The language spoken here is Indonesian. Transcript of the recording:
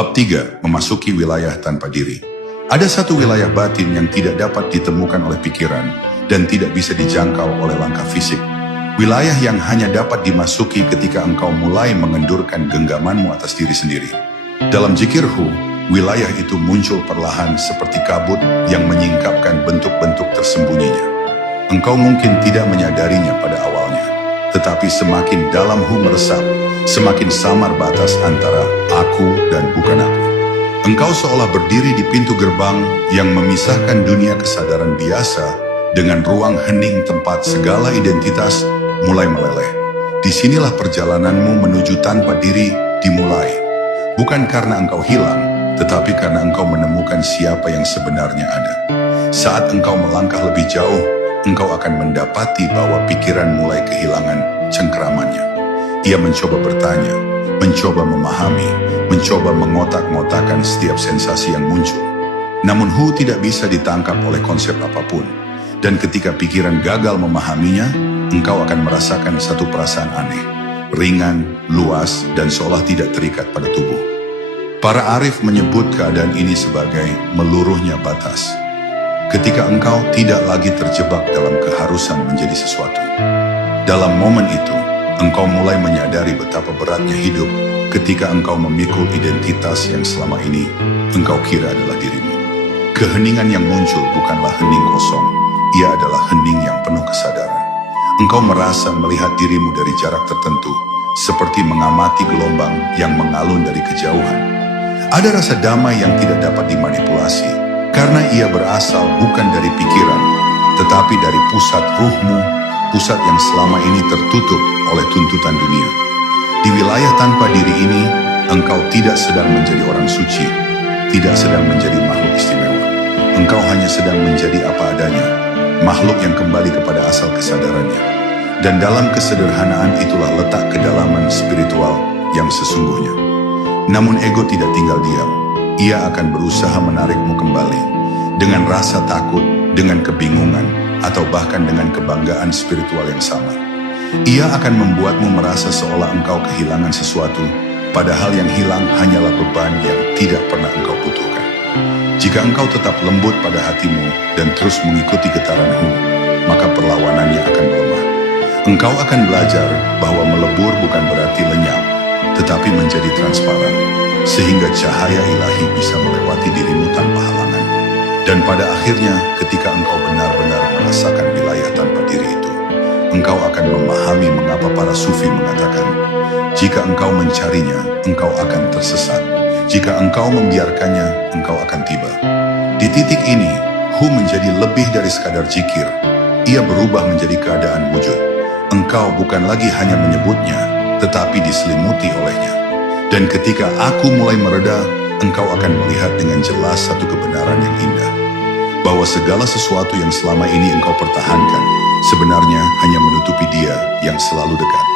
Bab 3. Memasuki wilayah tanpa diri. Ada satu wilayah batin yang tidak dapat ditemukan oleh pikiran dan tidak bisa dijangkau oleh langkah fisik. Wilayah yang hanya dapat dimasuki ketika engkau mulai mengendurkan genggamanmu atas diri sendiri. Dalam zikirhu, wilayah itu muncul perlahan seperti kabut yang menyingkapkan bentuk-bentuk tersembunyinya. Engkau mungkin tidak menyadarinya pada awalnya, tetapi semakin dalam hu meresap, semakin samar batas antara aku dan bukan aku. Engkau seolah berdiri di pintu gerbang yang memisahkan dunia kesadaran biasa dengan ruang hening tempat segala identitas mulai meleleh. Disinilah perjalananmu menuju tanpa diri dimulai. Bukan karena engkau hilang, tetapi karena engkau menemukan siapa yang sebenarnya ada. Saat engkau melangkah lebih jauh, engkau akan mendapati bahwa pikiran mulai kehilangan cengkeramannya. Ia mencoba bertanya, mencoba memahami, mencoba mengotak-ngotakan setiap sensasi yang muncul. Namun hu tidak bisa ditangkap oleh konsep apapun. Dan ketika pikiran gagal memahaminya, engkau akan merasakan satu perasaan aneh, ringan, luas, dan seolah tidak terikat pada tubuh. Para arif menyebut keadaan ini sebagai meluruhnya batas. Ketika engkau tidak lagi terjebak dalam keharusan menjadi sesuatu. Dalam momen itu, engkau mulai menyadari betapa beratnya hidup ketika engkau memikul identitas yang selama ini engkau kira adalah dirimu. Keheningan yang muncul bukanlah hening kosong, ia adalah hening yang penuh kesadaran. Engkau merasa melihat dirimu dari jarak tertentu, seperti mengamati gelombang yang mengalun dari kejauhan. Ada rasa damai yang tidak dapat dimanipulasi, karena ia berasal bukan dari pikiran, tetapi dari pusat ruhmu, pusat yang selama ini tertutup oleh tuntutan dunia. Di wilayah tanpa diri ini, engkau tidak sedang menjadi orang suci, tidak sedang menjadi makhluk istimewa. Engkau hanya sedang menjadi apa adanya, makhluk yang kembali kepada asal kesadarannya. Dan dalam kesederhanaan itulah letak kedalaman spiritual yang sesungguhnya. Namun ego tidak tinggal diam. Ia akan berusaha menarikmu kembali dengan rasa takut, dengan kebingungan, atau bahkan dengan kebanggaan spiritual yang sama. Ia akan membuatmu merasa seolah engkau kehilangan sesuatu, padahal yang hilang hanyalah beban yang tidak pernah engkau butuhkan. Jika engkau tetap lembut pada hatimu dan terus mengikuti getaranmu, maka perlawanannya akan melemah. Engkau akan belajar bahwa melebur bukan berarti lenyap, tetapi menjadi transparan, sehingga cahaya ilahi bisa melewati dirimu tanpa halangan. Dan pada akhirnya, ketika engkau benar-benar merasakan wilayah tanpa diri itu, engkau akan memahami mengapa para sufi mengatakan, jika engkau mencarinya, engkau akan tersesat. Jika engkau membiarkannya, engkau akan tiba. Di titik ini, hu menjadi lebih dari sekadar zikir. Ia berubah menjadi keadaan wujud. Engkau bukan lagi hanya menyebutnya, tetapi diselimuti olehnya. Dan ketika aku mulai mereda, engkau akan melihat dengan jelas satu kebenaran yang indah. Bahwa segala sesuatu yang selama ini engkau pertahankan, sebenarnya hanya menutupi dia yang selalu dekat.